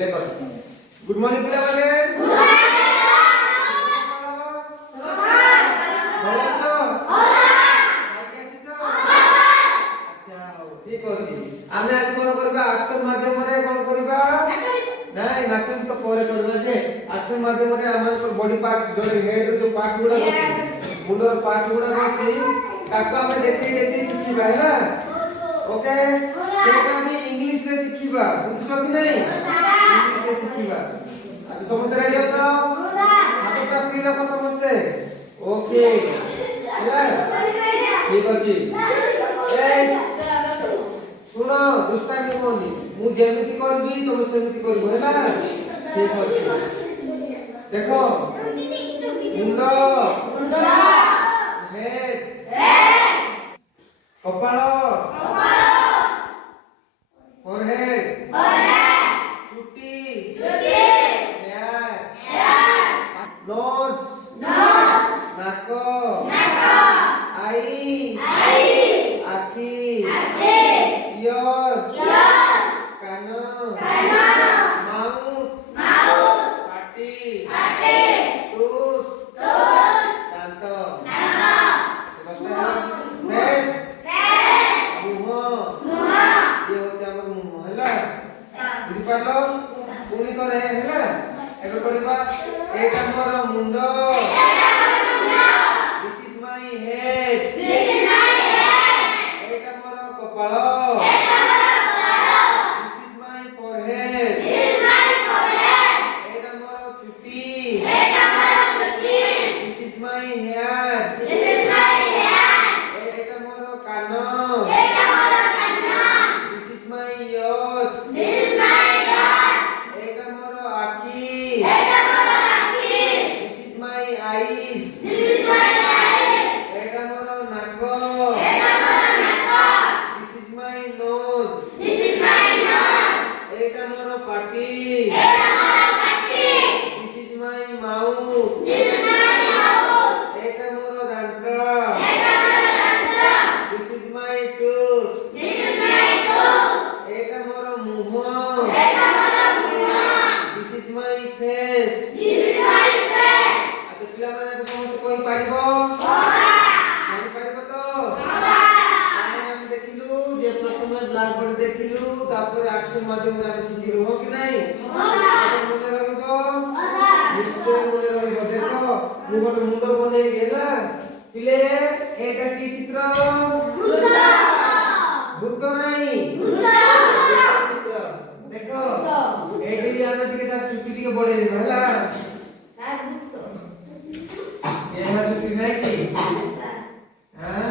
play कर good morning पिला माने ठीक अछि आमे आज कोन करबा एक्शन माध्यम रे कोन करबा नाही नाचन तो परे करबा जे एक्शन माध्यम रे हमर बॉडी पार्ट्स जो हेड जो पार्ट गुडा अछि मुंडर पार्ट गुडा अछि ताको हमें देखि देखि सिखिबा हैला ओके सेटा भी इंग्लिश रे सिखिबा बुझछो कि नहीं इंग्लिश रे सिखिबा आज समस्त रेडी अछो पूरा हाथ पूरा फ्री रखो समस्त ओके हैला ठीक अछि ए सुनो दुष्टामी होनी मु जेमिति करबी तुम सेमिति करबो हैला ठीक अछि देखो मुंडो हेड कपाल फोरहेड चुटी हेयर नोज नाक आई आखी इयर कान माउथ पाटी टूथ दांत फेस मुह ये होचे हमर मुह हैला बुझि पालो पुनी करे हैला एबे करबा एटा मोर मुंडो दिस इज माय हेड एटा मोर कपाल this is my forehead Etah more चुटी this is my hair Etah more can't this is my years एटा मोर आखी दिस इज माय आईज एटा मोर नाक this is my knows Etah more party this is my mouth एटा मोर दांत this is my tooth एटा मोर मुह this is my face अच्छा पिला माने तो समस्त कोई पारिबो कोई पारिबो तो हम देखिलु जे प्रथम ब्लैक बोर्ड देखिलु तापर एक्शन माध्यम रे हम सिखिलु हो कि नहीं मने रहिबो निश्चय मने रहिबो देखो मु गोटे मुंडो बने गेला पिले एटा की चित्र भूत नहीं चित्र देखो एटी भी आमे टिके ता चुटी टिके बड़े देबो हैला ये है चुटी नहीं की हां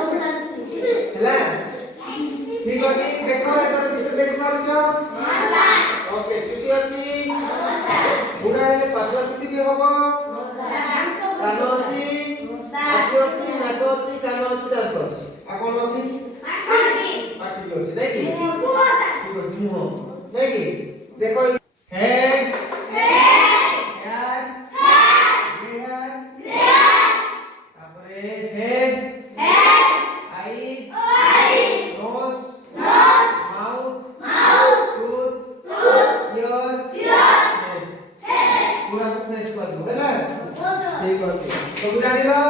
ହେଲା ठीक अछि देखो एतर चित्र देख पारुछो ओके चुटी अछि बुढ़ा हेले पातला चुटी भी होबो कान अछि आखि अछि नाक अछि कान अछि दांत अछि आ कोन अछि पाटी भी अछि नहीं की ठीक अछि मुंह नहीं की देखो हेड हेयर तापरे head eyes nose mouth tooth year face पूरा फेस कर दो हैला ठीक अछि तो बुझा दिलो